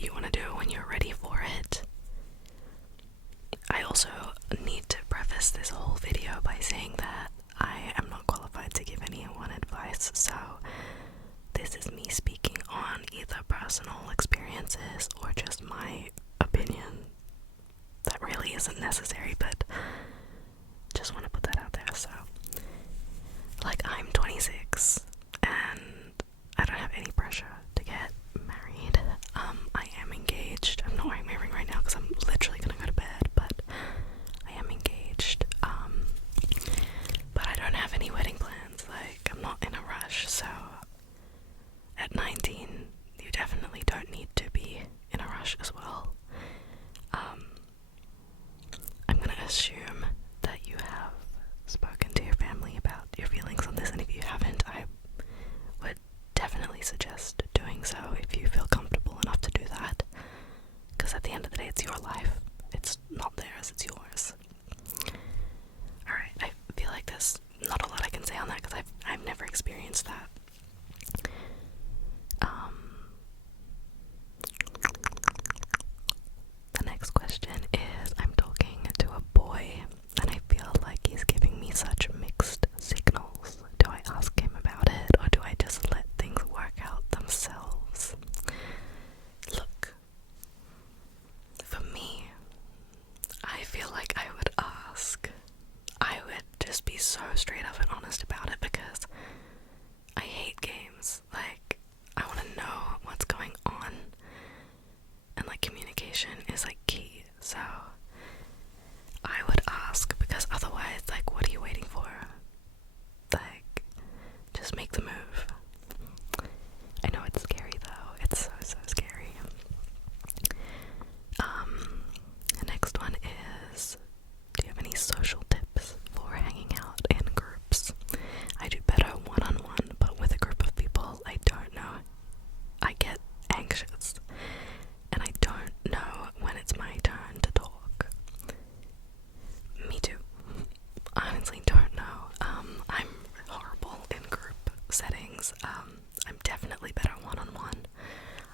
what you want to do when you're ready for it. I also need to preface this whole video by saying that I am not qualified to give anyone advice, so this is me speaking on either personal experiences or just my opinion. That really isn't necessary, but just want to put that out there. So, like, I'm 26 and I don't have any pressure to get married. I am engaged. I'm not wearing my ring right now because I'm literally gonna go to bed, but I am engaged. But I don't have any wedding plans. Like, I'm not in a rush, so at 19, you definitely don't need to be in a rush as well. I'm gonna assume that you have spoken to your family about your feelings on this, and if you haven't, I would definitely suggest doing so if you feel comfortable enough to do that, because at the end of the day, it's your life. It's not theirs, it's yours. Alright, I feel like there's not a lot I can say on that because I've never experienced that. The next question is, I'm talking to a boy and I feel like he's giving me such mixed signals. Do I ask him about it or do I just let things work out themselves? Look, for me, I feel like I would ask. I would just be so straight up and honest about it because I hate games. Like, I want to know what's going on, and like communication is like key. So I would ask, because otherwise, like, what are you waiting for? Like, just make the move. I know it's scary though. It's so scary. The next one is, do you have any social tips for hanging out in groups? I do better one-on-one, but with a group of people, I don't know. I get anxious, and I don't know when it's my turn to talk. Me too. Honestly, don't know. I'm horrible in group settings. I'm definitely better one-on-one.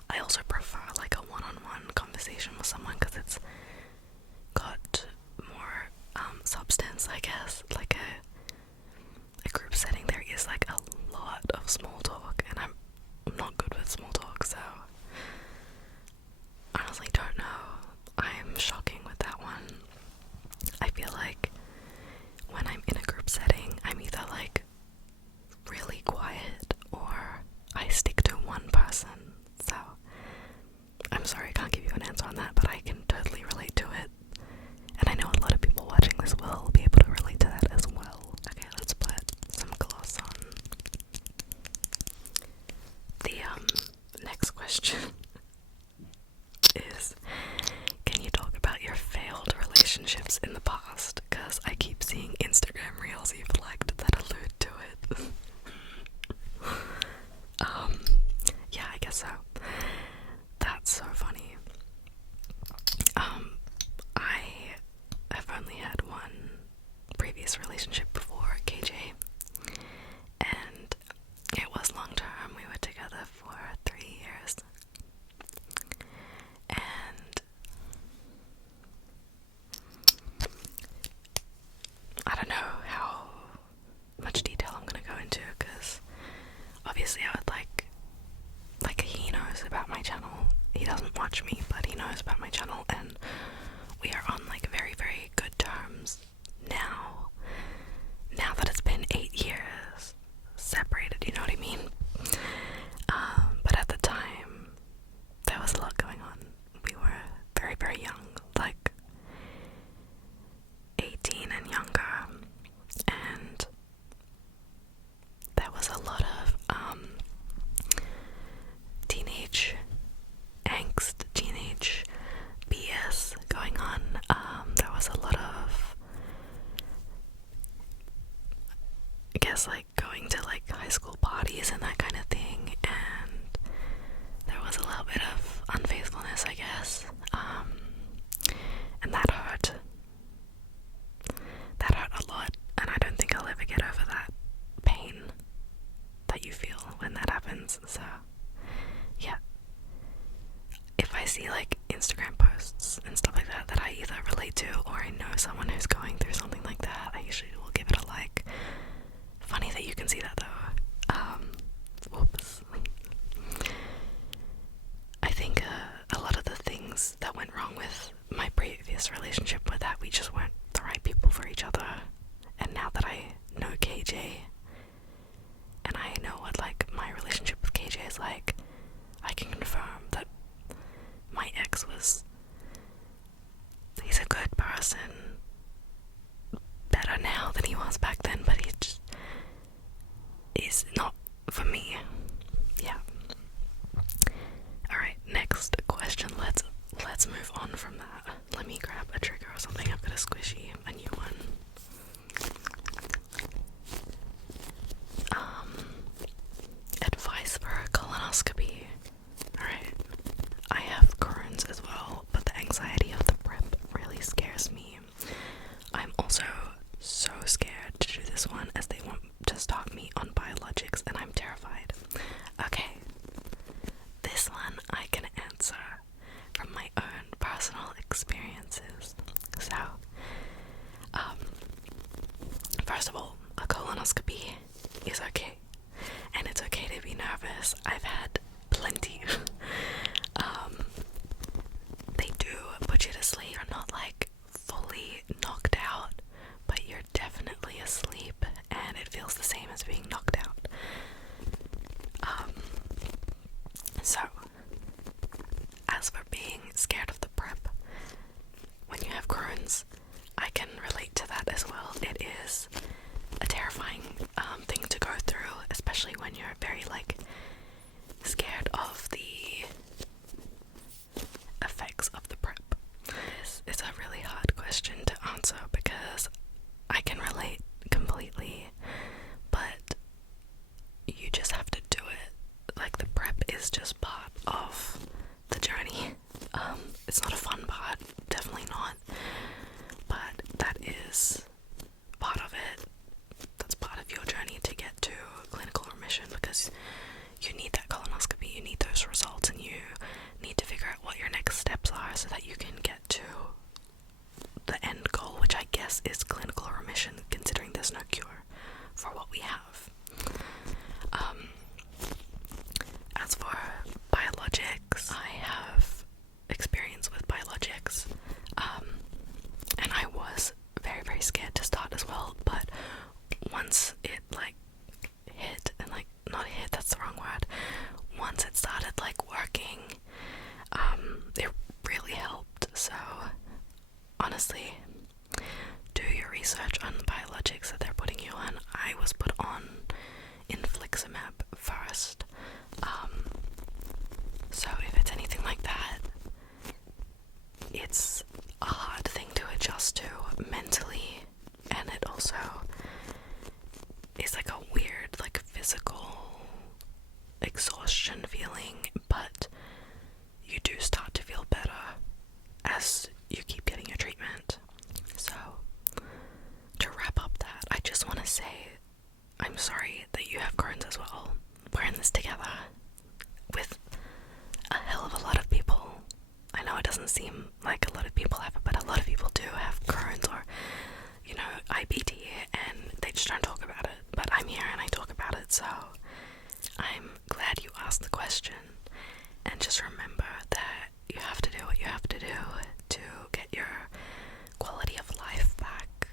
I also prefer like a one-on-one conversation with someone because it's got more substance, I guess. Like a group setting, there is like a lot of small talk, and I'm not good with small talk, so honestly don't know. I'm shocking with that one. I feel like when I'm in a group setting, I'm either like really quiet or I stick to one person. So I'm sorry I can't give you an answer on that, but I can totally relate to it. And I know a lot of people watching this will be able to relate to that as well. Okay, let's put some gloss on. The next question is, can you talk about your failed relationships in the past? Because I keep seeing Instagram reels you've liked that allude to it. Yeah, I guess so. That's so funny. I have only had one previous relationship before KJ, and it was long term. We were together for 3 years, and I don't know how much detail I'm gonna go into because obviously I would like he knows about my channel. He doesn't watch me, but he knows about my channel, and we are on like very, very good terms now that it's been 8 years separated, you know what I mean? But at the time, there was a lot going on. We were very, very young, like 18 and younger, and there was a lot of teenage angst, teenage BS going on. There was a lot of, I guess, like going to like high school parties and that kind of thing, and there was a little bit of unfaithfulness, I guess, and that hurt. That hurt a lot, and I don't think I'll ever get over that pain that you feel when that happens. So yeah, if I see now than he was back then, but he just is not for me. Yeah. Alright, next question. Let's move on from that. Let me grab a trigger or something. I've got a squishy, a new one. Advice for a colonoscopy. Alright. I have Crohn's as well, but the anxiety of the prep really scares me. I'm also so scared to do this one as they want to start me on biologics and I'm terrified. Okay. This one I can answer from my own personal experiences. So, first of all, a colonoscopy is okay, and it's okay to be nervous. I've had plenty. They do put you to sleep. You're not like fully knocked out, but you're definitely asleep, and it feels the same as being knocked out. So, as for being scared of the prep, when you have Crohn's, I can relate to that as well. It is a terrifying thing to go through, especially when you're very like scared of the effects of the prep. This is a really hard question to answer because I can relate completely, but you just have to do it. Like, the prep is just part of the journey. It's not a fun part, definitely not, but that is part of it. That's part of your journey to get to clinical remission, because you need that colonoscopy, you need those results, and you need to figure out what your next steps are so that you can get to the end goal, which I guess is clinical remission, considering there's no cure for what we have. As for biologics, I have experience with biologics, and I was very, very scared to start as well, but once it like hit, and like, not hit, that's the wrong word, once it started like working, it really helped. So honestly, do your research on biologics that they're putting you on. I was put on infliximab first, so if it's anything like that, it's a hard thing to adjust to mentally, and it also is like a weird like physical exhaustion feeling, but you do start to feel better as you keep getting your treatment. So to wrap up that, I just want to say I'm sorry that you have Crohn's as well. We're in this together with a hell of a lot of people. I know it doesn't seem like a lot of people have it, but a lot of people do have Crohn's or, you know, IBD, and they just don't talk about it. But I'm here and I talk about it, so I'm glad you asked the question. And just remember that you have to do what you have to do to get your quality of life back.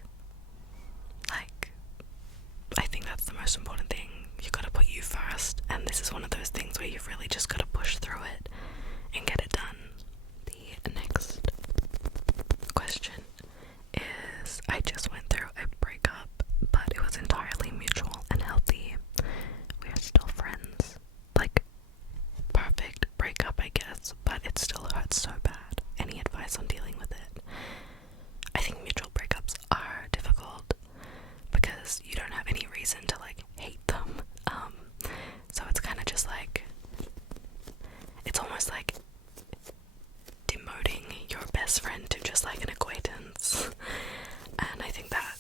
Like, I think that's the most important thing. You gotta put you first, and this is one of those things where you've really just gotta push through it and get it done. The next question is, I just went through a breakup, but it was entirely mutual and healthy. We are still friends. Like, perfect breakup, I guess, but it still hurts so bad. Any advice on dealing with it? I think mutual breakups are difficult because you don't have any reason to like hate them. So it's kind of just like, it's almost like demoting your best friend to just like an acquaintance, and I think that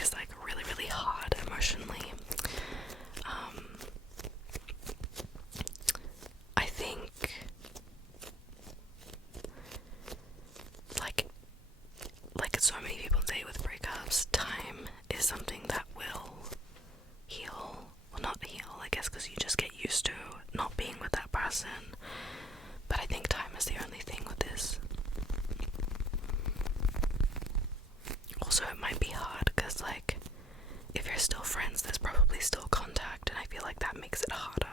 is like really, really hard emotionally. I think like so many people say with breakups, time is something that will heal. Well, not heal, I guess, because you just get used to not being with that person. But I think time is the only thing with this. Also, it might be hard because, like, if you're still friends, there's probably still contact, and I feel like that makes it harder.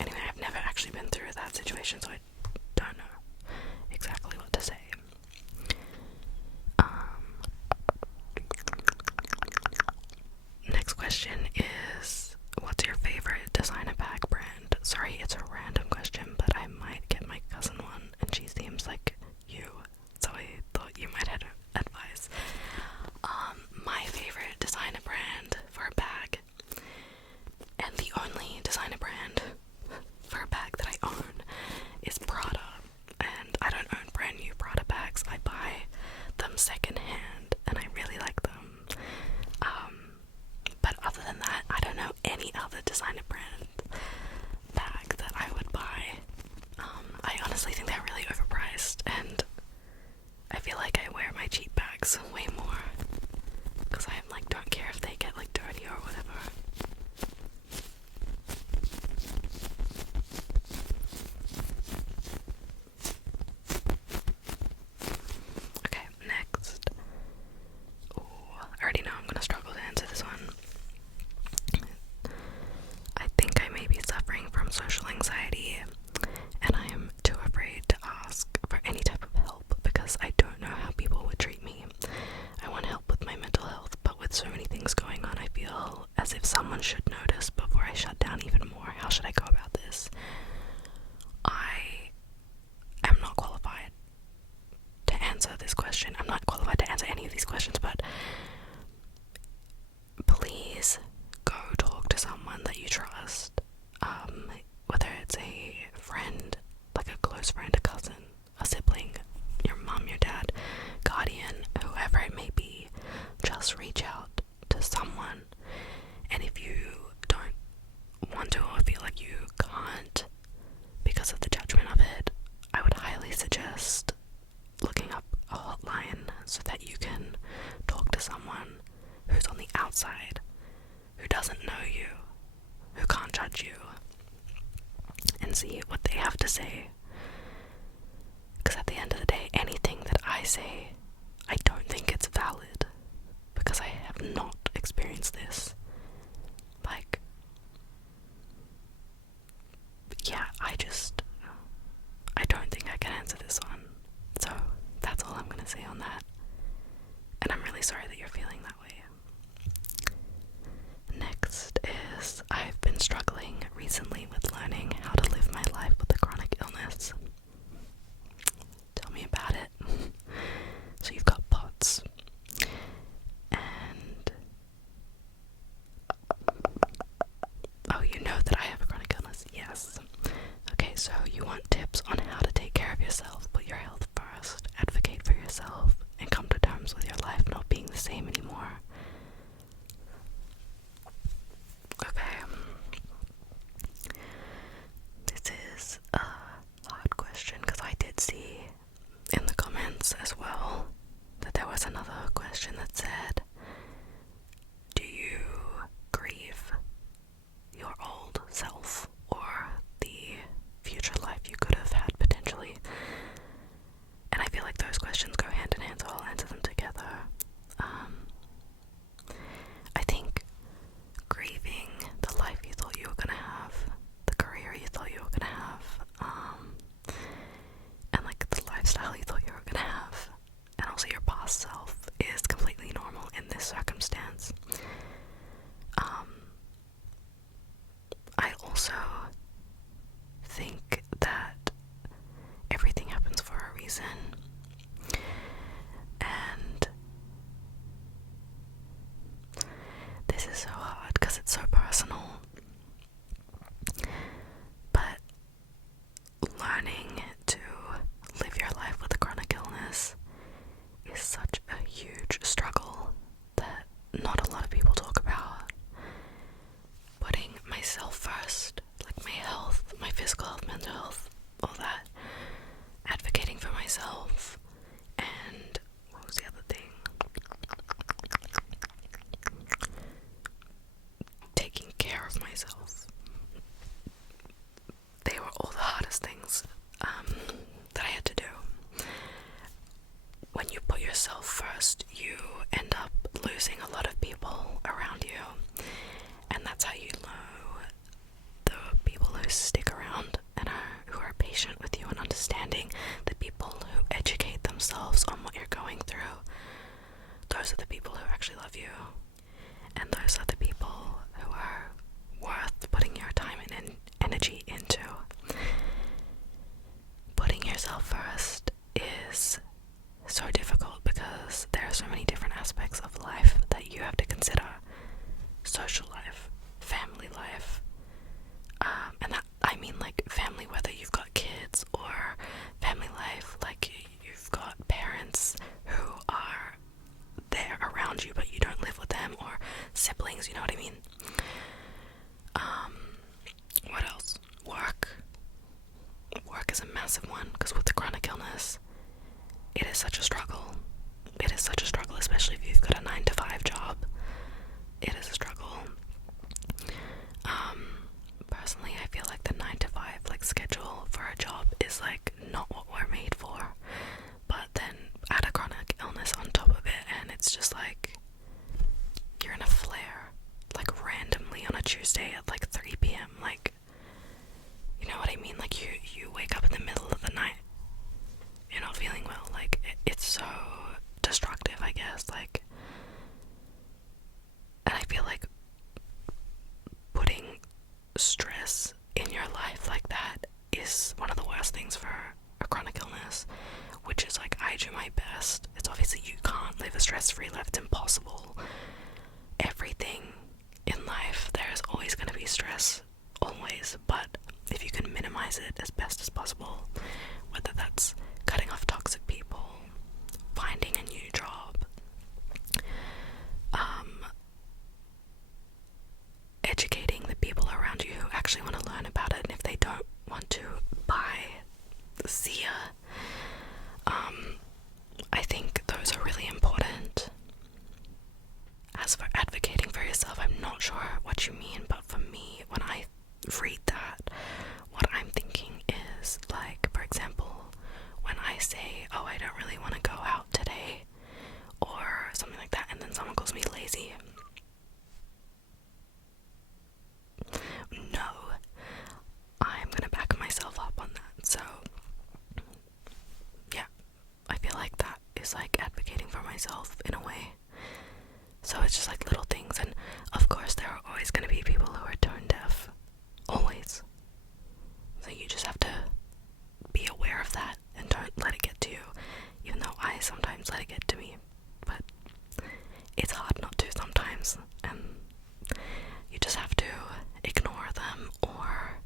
Anyway, I've never actually been through that situation, so I don't know exactly what to say. other designer brand bag that I would buy. I honestly think they're really overpriced, and I feel like I wear my cheap bags way more because I like don't care if they get like dirty or whatever. Okay, next. Ooh, I already know I'm gonna struggle to answer this one. I think I may be suffering from social anxiety, and I am too afraid to ask for any type of help because I don't know how people would treat me. I want help with my mental health, but with so many things going on, I feel as if someone should notice before I shut down even more. How should I go about this? I am not qualified to answer this question. I'm not qualified to answer any of these questions, but please go talk to someone that you trust. Whether it's a friend, like a close friend, a cousin, a sibling, your mom, your dad, guardian, whoever it may be, just reach out to someone. And if you don't want to or feel like you can't because of the judgment of it, I would highly suggest looking up a hotline so that you can talk to someone who's on the outside, who doesn't know you, who can't judge you, and see what they have to say. Because at the end of the day, anything that I say, I don't think it's valid because I have not experienced this. Like, yeah, I don't think I can answer this one. So that's all I'm gonna say on that. And I'm really sorry that you're feeling that way. Next is, I've been struggling recently with learning how to live my life with a chronic illness. Tell me about it. So you've got POTS. And oh, you know that I have a chronic illness? Yes. Okay, so you want tips on how to take care of yourself, put your health first, advocate for yourself, and come to terms with your life not being the same anymore. Okay. This is a hard question because I did see in the comments as well that there was another question that said, do you grieve your old self or the future life you could have had potentially? And I feel like those questions go hand in hand, so I'll answer them together. I think grieving the life you thought you were gonna have, the career you thought you were gonna have, and like the lifestyle you thought you were gonna have, and also your past self is completely normal in this circumstance. I also think that everything happens for a reason, and this is so hard because it's so personal, but learning to live your life with a chronic illness is such a huge struggle that not a lot of people talk about. Putting myself first, like my health, my physical health, mental health, all that, advocating for myself, and what was the other thing? Taking care of myself. They were all the hardest things that I had to do. When you put yourself first, you end up losing a lot of people around you, and that's how you know the people who stick around and who are patient with you and understanding, the people who educate themselves on what you're going through. Those are the people who actually love you, and those are the people who are worth putting your time and energy into. Putting yourself first is so difficult because there are so many different aspects of life that you have to consider. Social life, family life, and that, I mean like family, whether you've got kids, or family life like you've got parents who are there around you but you don't live with them, or siblings, you know what I mean? stress-free life. It's impossible. Everything in life, there's always going to be stress, always, but if you can minimize it as best as possible, whether that's cutting off toxic people, finding a new job, educating the people around you who actually want to learn about it, and if they don't want to, see ya. I think those are really important. As for advocating for yourself, I'm not sure what you mean, but for me, when I read that, what I'm thinking is, like, for example, when I say, oh, I don't really want to go out today, or something like that, and then someone calls me lazy. No, I'm gonna back myself up on that. So yeah, I feel like that is like advocating for myself in a way. So it's just like little things, and of course there are always going to be people who are tone deaf, always. So you just have to be aware of that and don't let it get to you, even though I sometimes let it get to me, but it's hard not to sometimes, and you just have to ignore them or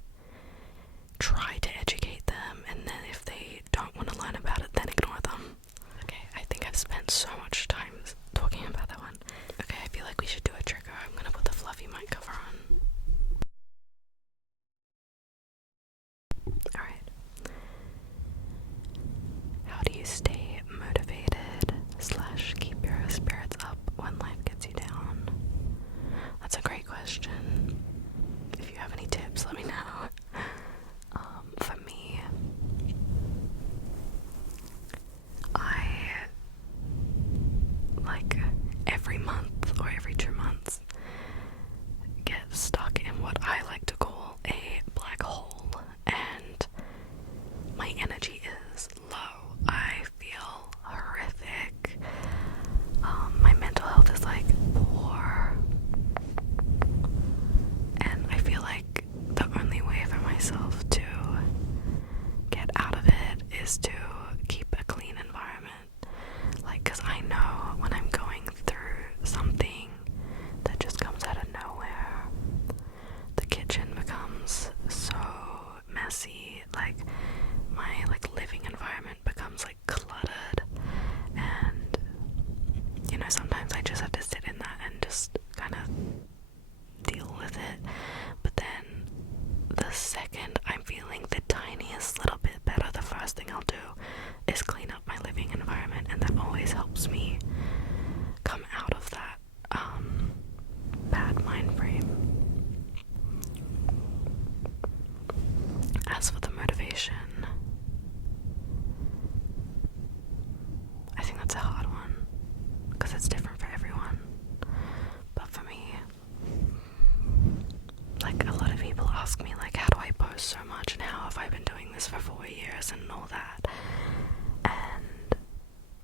try to educate them, and then if they don't want to learn about it, then ignore them. Okay, I think I've spent so much time talking about that one. Okay, I feel like we should do a trigger. I'm gonna put the fluffy mic cover on. Alright. How do you stay motivated / keep your spirits up when life gets you down? That's a great question. If you have any tips, let me know. For me, I, like, every month or every 2 months, get stuck in what I like to call a black hole, and my energy is low. I feel horrific. My mental health is like poor, and I feel like the only way for myself to get out of it is to keep a clean environment. Like, cause I know when I'm going through something that just comes out of nowhere, the kitchen becomes so messy, like my living environment becomes like cluttered, and you know, sometimes I just have to sit in that and just kind of deal with it. But then the second I'm feeling the tiniest little bit better, the first thing I'll do is clean up my living environment, and that always helps me come out of that bad mind frame. As for the motivation, I think that's a hard one because it's different for everyone. But for me, like, a lot of people ask me, like, how do I post so much and how have I been doing this for 4 years and all that, and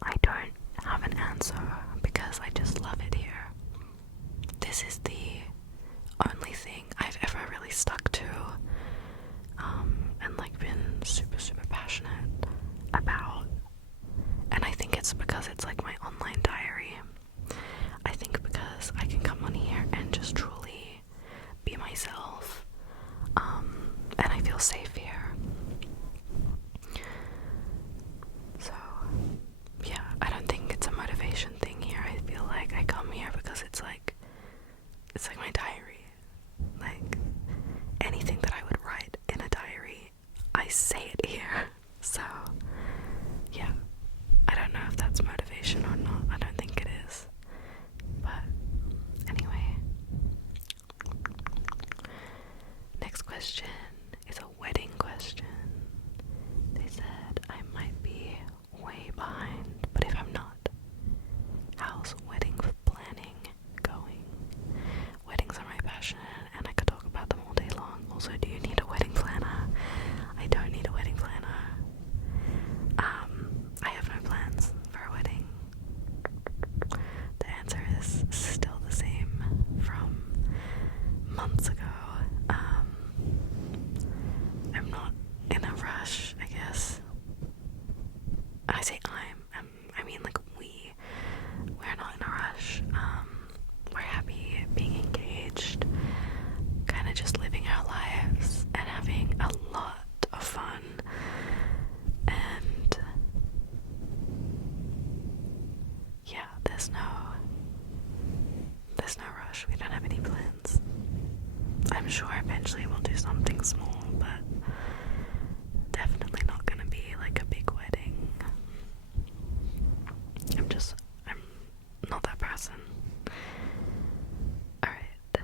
I don't have an answer because I just love it here. This is the only thing I've ever really stuck to, and like been super passionate about, and I think it's because it's like my online diary. I think because I can come on here and just truly be myself, and I feel safe here. So yeah, I don't think it's a motivation thing here. I feel like I come here because it's like my diary. Like, anything that I would write in a diary, I say it here. So yeah, I don't know if that's motivation or not. I don't think it is. But anyway, next question is a wedding question. They said I might be way behind, but if I'm not, how's wedding planning going? Weddings are my passion, and I could talk about them all day long. Also, do you need a wedding planner? I don't need a wedding planner. I have no plans for a wedding. The answer is still the same from months ago. there's no rush. We don't have any plans. I'm sure eventually we'll do something small, but definitely not gonna be like a big wedding. I'm not that person. Alright,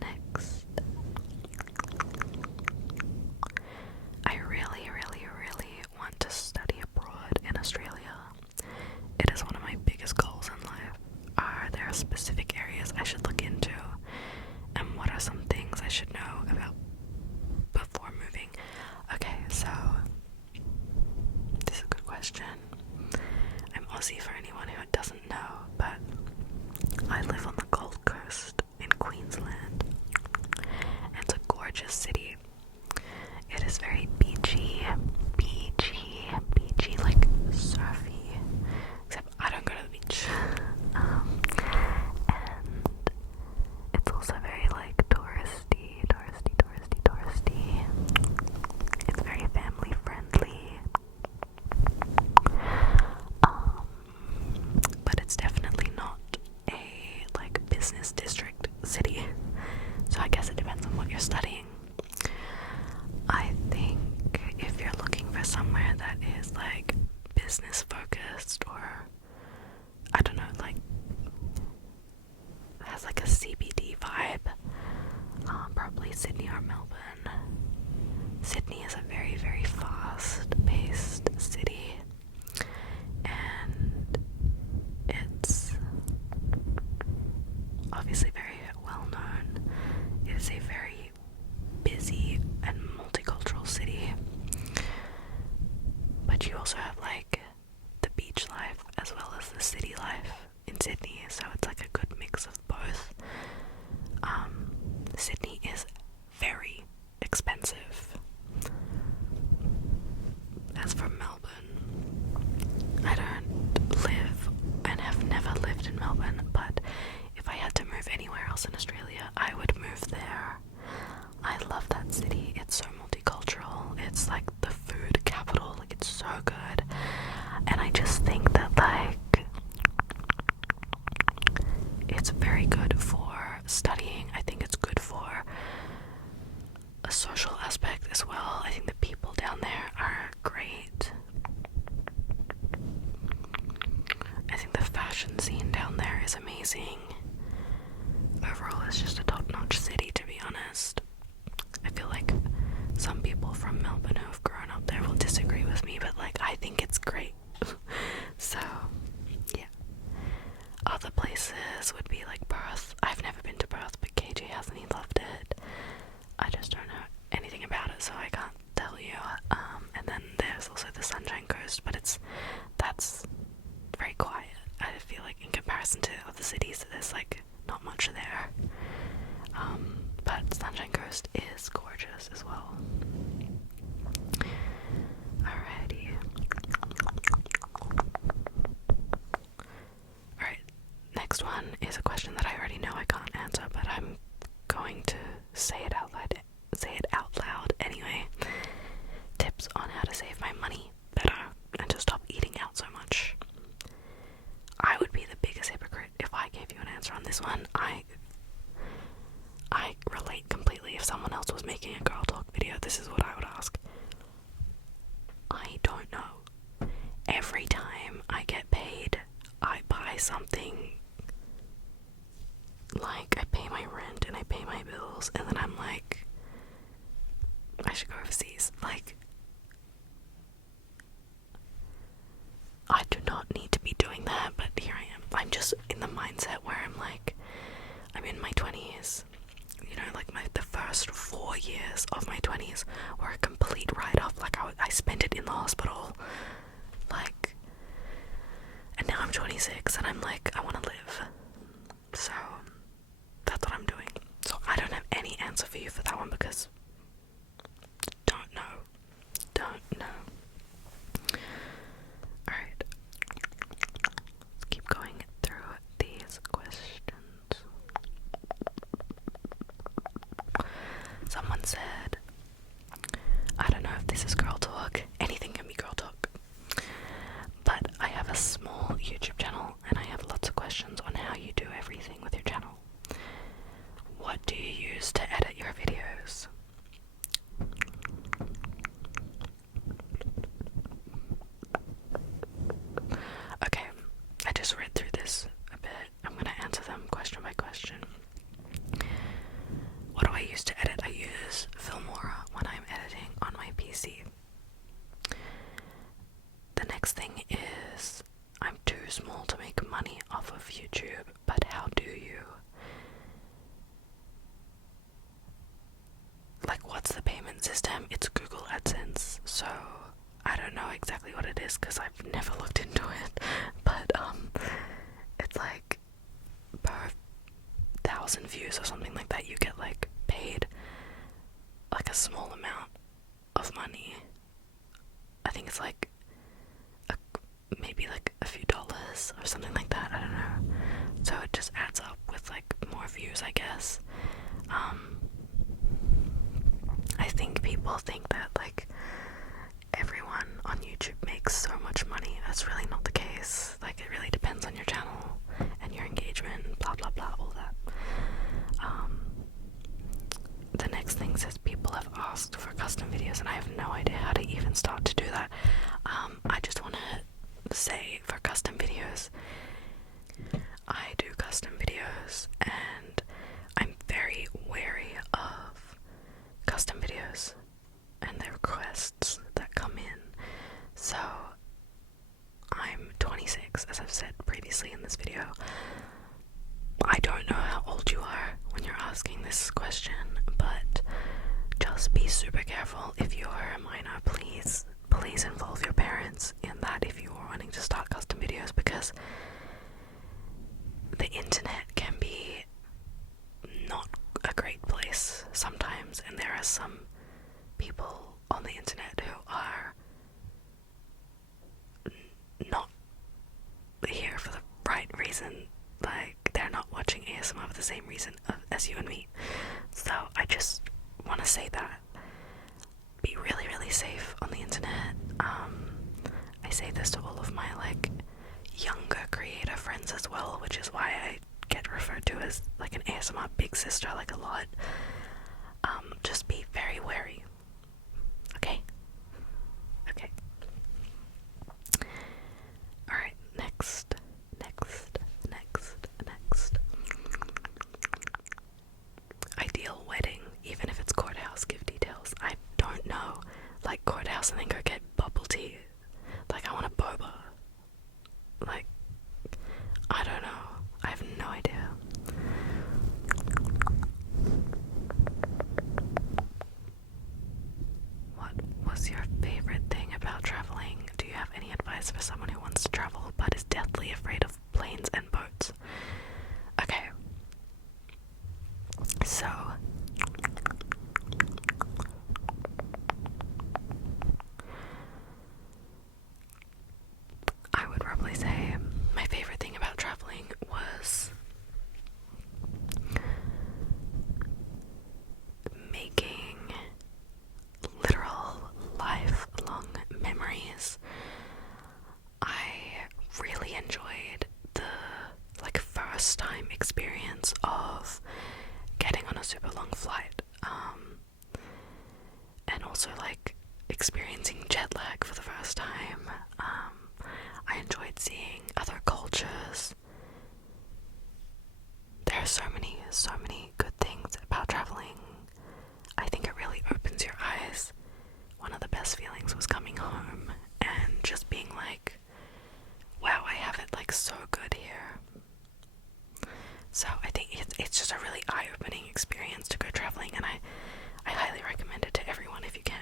next. I really, really, really want to study abroad in Australia. It is one of my biggest goals in life. Are there specific areas I should look into? And what are some things I should know about before moving? Okay, so this is a good question. I'm Aussie for anyone who doesn't know, but I live on the Gold Coast in Queensland. And it's a gorgeous city. It is very beachy, like surfy. Except I don't go to the beach. And it's also very like touristy. It's very family friendly. But it's definitely not a like business district city. So I guess it depends on what you're studying. I think if you're looking for somewhere that is like business focused, or I don't know, like has like a CBD vibe, probably Sydney or Melbourne. Sydney is a very, very fast-paced city, and it's obviously very well known. It is a very busy and multicultural city, but you also have like the beach life as well as the city life in Sydney, so it's like a good mix of both. Sydney is very expensive. As for Melbourne, I don't live and have never lived in Melbourne, but if I had to move anywhere else in Australia, I would move there. I love that city. It's so multicultural. It's like the food capital. Like, it's so good. And I just think that like it's very good for studying. I think it's good for a social aspect as well. I think the people down there are great. I think the fashion scene down there is amazing. Overall, it's just a top-notch city, to be honest. I feel like some people from Melbourne who have grown up there will disagree with me, but like I think it's great. So, yeah. Other places would be like Perth. I've never been to Perth, but KJ has and he loved it. I just don't know anything about it, so I can't tell you. And then there's also the Sunshine Coast, but that's very quiet. I feel like in comparison to other cities, there's like not much there. But Sunshine Coast is gorgeous as well. Alrighty. Alright, next one is a question that I already know I can't answer, but I'm going to say it out loud anyway. Tips on how to save my money better and to stop eating out so much. I would be the biggest hypocrite if I gave you an answer on this one. I relate completely. If someone else was making a girl talk video, this is what I would ask. I don't know. Every time I get paid, I buy something. Like, I pay my rent and I pay my bills, and then I'm like, I should go overseas. Like, I do not need to be doing that, but here I am. I'm just in the mindset where I'm like, I'm in my 20s. You know, like the first 4 years of my 20s were a complete write-off. Like, I spent it in the hospital. Like, and now I'm 26 and I'm like, I want to live. So, that's what I'm doing. So, I don't have any answer for you for that one because don't know. Alright. Let's keep going through these questions. Someone said, I don't know if this is girl talk. Anything can be girl talk. But I have a small YouTube channel and I have lots of questions questions on how you do everything with your channel. What do you use to edit your videos? Okay, I just read through this a bit. I'm gonna answer them question by question. What do I use to edit? I use Filmora when I'm editing on my PC. The next thing is, I'm too small to make money off of YouTube, but how do you? Like, what's the payment system? It's Google AdSense, so I don't know exactly what it is because I've never looked into it, but it's like per 1,000 views or something like that, you get like paid like a small amount of money. I think it's like maybe like a few dollars or something like that, I don't know. So it just adds up with like more views, I guess. I think people think that like everyone on YouTube makes so much money. That's really not the case. Like, it really depends on your channel and your engagement, blah blah blah, all that. The next thing says people have asked for custom videos, and I have no idea how to even start to do that. I just want to say, for custom videos, I do custom videos and I'm very wary of custom videos and the requests that come in. So I'm 26, as I've said previously in this video. I don't know how old you are when you're asking this question, but just be super careful. If you are a minor, please involve your parents in that if you are wanting to start custom videos, because the internet can be not a great place sometimes, and there are some people on the internet who are not here for the right reason. Like, they're not watching ASMR for the same reason as you and me. So I just want to say that. Be really, really safe on the internet. I say this to all of my like younger creator friends as well, which is why I get referred to as like an ASMR big sister like a lot. Just be very wary. Okay? Okay. Alright, next. Ideal wedding, even if it's courthouse, give details. I don't know. Like, courthouse and then go get bubble tea. Like, I want a boba. Like, I don't know. I have no idea. What was your favorite thing about traveling? Do you have any advice for someone who wants to travel but is deathly afraid of planes and boats? Okay. So, I would probably say my favorite thing about traveling was making literal lifelong memories. I really enjoyed the like first time experience of getting on a super long flight, and also like experiencing jet lag for the first time. I enjoyed seeing other cultures. There are so many good things about traveling. I think it really opens your eyes. One of the best feelings was coming home and just being like, wow, I have it like so good here. So I think it's just a really eye-opening experience to go traveling, and I highly recommend it to everyone if you can.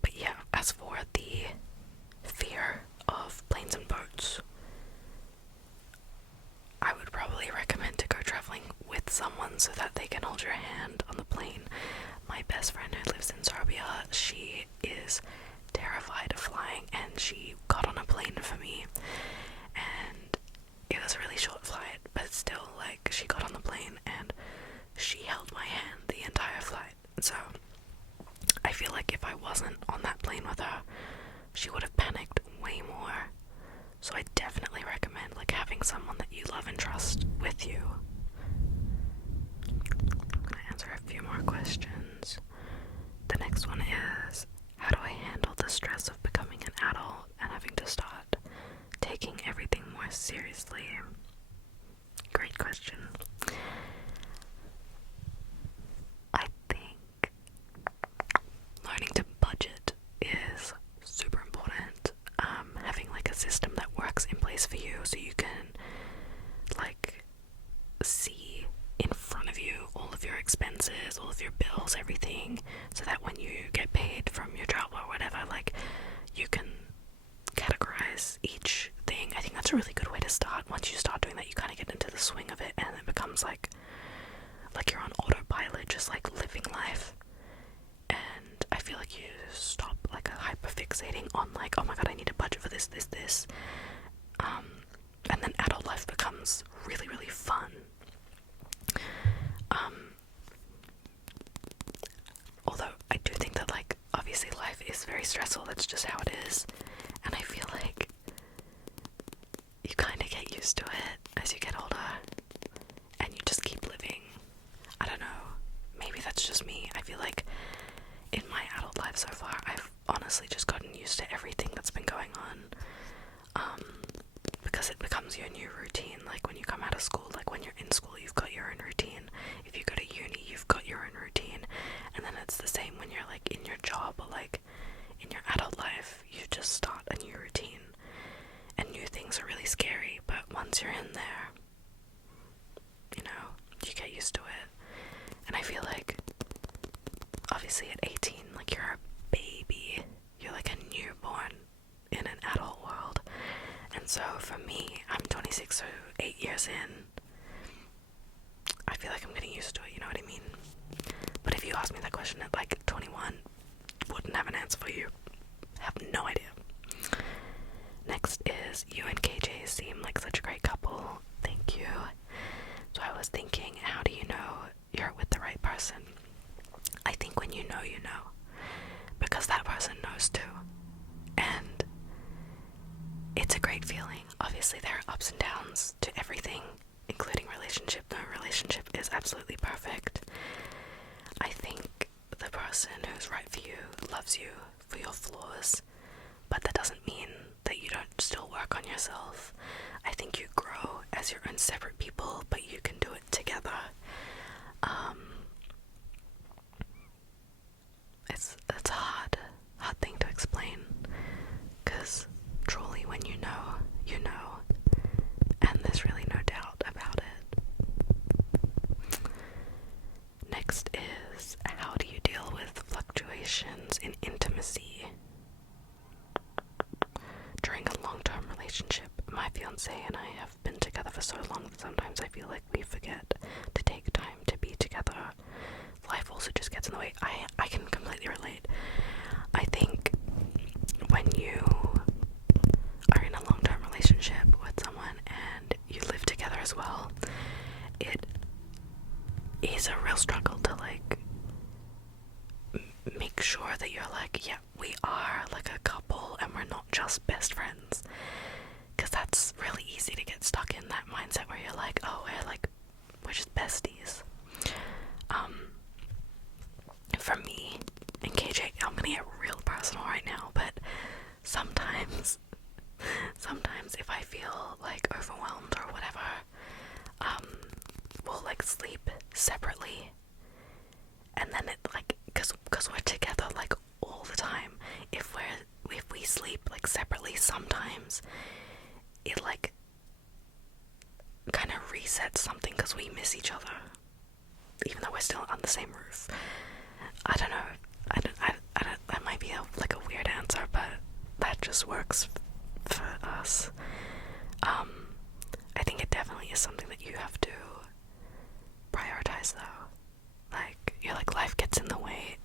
But yeah, as for the fear of planes and boats, I would probably recommend to go traveling with someone so that they can hold your hand on the plane. My best friend who lives in Serbia, she is terrified of flying, and she got on a plane for me, and it was a really short flight, but still, like, she got on the plane and she held my hand the entire flight. So I feel like if I wasn't on that plane with her, she would have good question. I think learning to budget is super important. Having like a system that works in place for you so you can like see in front of you all of your expenses, all of your bills, everything, so that when you get paid from your job or whatever, like you can categorize each thing. I think that's a really good way to start. Once you start doing that, you kind of get into the swing of it, and it becomes like you're on autopilot, just like living life. And I feel like you stop like hyper fixating on like, oh my god, I need a budget for this, and then adult life becomes really, really fun. Although I do think that like obviously life is very stressful, that's just how it is, and I feel like you kind of get used to it as you get older, and you just keep living. I don't know, maybe that's just me. I feel like in my adult life so far, I've honestly just gotten used to everything that's been going on, because it becomes your new routine. Like when you come out of school, like when you're in school, you've got your own routine. If you go to uni, you've got your own routine, and then it's the same when you're like in your job or like in your adult life. You just start a new routine, and new things are really scary, but once you're in there, you know, you get used to it. And I feel like obviously at 18, like you're a baby, you're like a newborn in an adult world. And so for me, I'm 26, so 8 years in, I feel like I'm getting used to it, you know what I mean? But if you ask me that question at like 21, wouldn't have an answer for you. Have no idea. Next is, you and KJ seem like such a great couple. Thank you. So I was thinking, how do you know you're with the right person? I think when you know, because that person knows too. And it's a great feeling. Obviously there are ups and downs to everything, including relationship. No relationship is absolutely perfect. I think the person who's right for you loves you for your flaws, but that doesn't mean that you don't still work on yourself. I think you grow as your own separate people, but you can do it together. It's a hard thing to explain, because truly when you know, and there's really no doubt about it. Next is, how do you deal with fluctuations in intimacy during a long-term relationship? My fiance and I have been together for so long that sometimes I feel like we forget to take time to be together. Life also just gets in the way. I can completely relate. I think when you are in a long-term relationship with someone and you live together as well, it is a real struggle to like make sure that you're like, yeah, we are like a couple and we're not just best friends, because that's really easy to get stuck in that mindset where you're like, oh, we're just besties. For me and KJ, I'm gonna get real personal right now, but sometimes if I feel like overwhelmed or whatever, we'll like sleep separately, and then it like, cause we're together like all the time. If we sleep like separately, sometimes it like kind of resets something, because we miss each other even though we're still on the same roof. I don't know. I don't. That might be like a weird answer, but that just works for us. I think it definitely is something that you have to prioritize, though. Like, you're like, life gets in the way.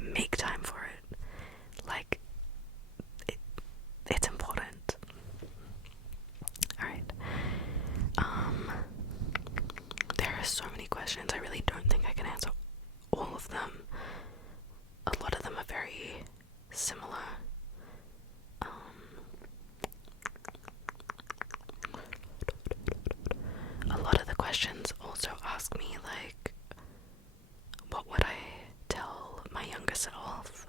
Make time for it. Like, it's important. Alright. There are so many questions. I really don't think I can answer all of them. A lot of them are very similar. A lot of the questions also ask me, like, what would I tell my younger self?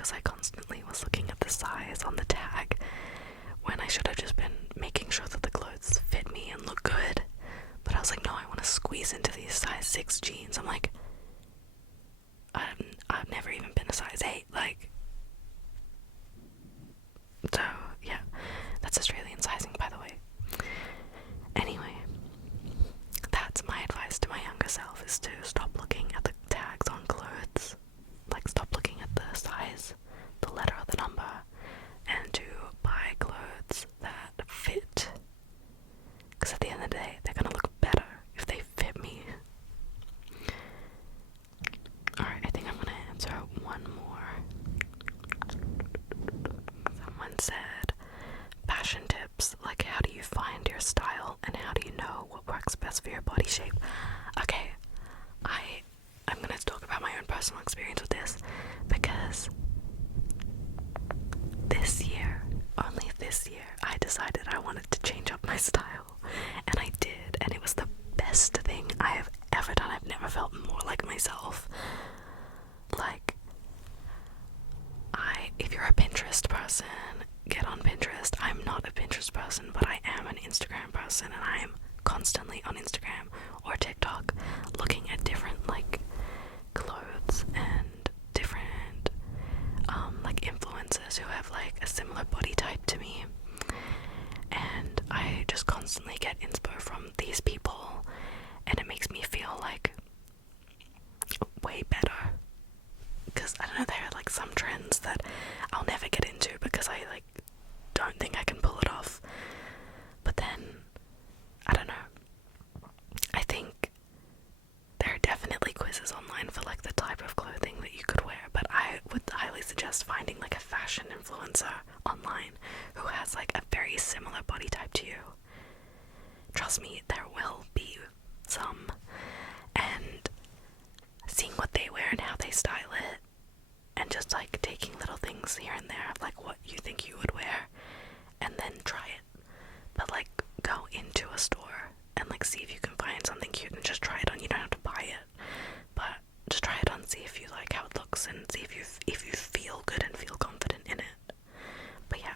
because I constantly was looking at the size on the tag when I should have just been making sure that the clothes fit me and look good. But I was like, no, I want to squeeze into these size 6 jeans. I'm like, I've never even been a size 8, like. So yeah, that's Australian sizing, by the way. Anyway, that's my advice to my younger self, is to stop looking at the tags on clothes. Like, stop looking at the size, the letter or the number, and to buy clothes that fit. Because at the end of the day, they're gonna look better if they fit me. Alright, I think I'm gonna answer one more. Someone said, fashion tips, like how do you find your style and how do you know what works best for your body shape? Okay, I'm gonna talk about my own personal experience with this, because this year, only this year, I decided I wanted to change up my style, and I did, and it was the best thing I have ever done. I've never felt more like myself. Like, if you're a Pinterest person, get on Pinterest. I'm not a Pinterest person, but I am an Instagram person, and I am constantly on Instagram or TikTok looking at different, like, clothes and different like influencers who have like a similar body type to me, and I just constantly get inspo from these people, and it makes me feel like way better, because I don't know, there are like some trends that I'll never get into because I like don't think I can pull it off, but then I don't know, I think there are definitely quizzes online for like the type of clothing that you could wear, but I would highly suggest finding like a fashion influencer online who has like a very similar body type to you. Trust me, there will be some, and seeing what they wear and how they style it, and just like taking little things here and there of like what you think you would wear, and then try it. But like, go into a store and like see if you can find something cute and just try it on. You don't have to buy it, but just try it on, see if you like how it looks, and see if you feel good and feel confident in it. But yeah,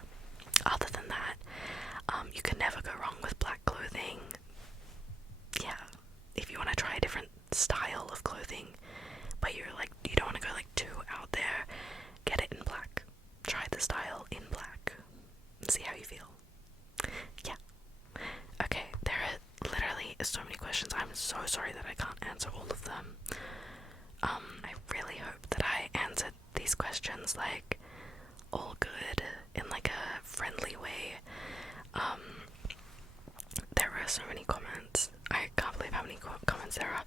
other than that, you can never go wrong with black clothing. Yeah, if you want to try a different style of clothing, but you're like, you don't want to go like too out there, get it in black. Try the style in black and see how you feel. Yeah. Okay, there are literally so many questions. I'm so sorry that I can't answer all of them. I really hope that I answered these questions like all good in like a friendly way. There were so many comments. I can't believe how many comments there are,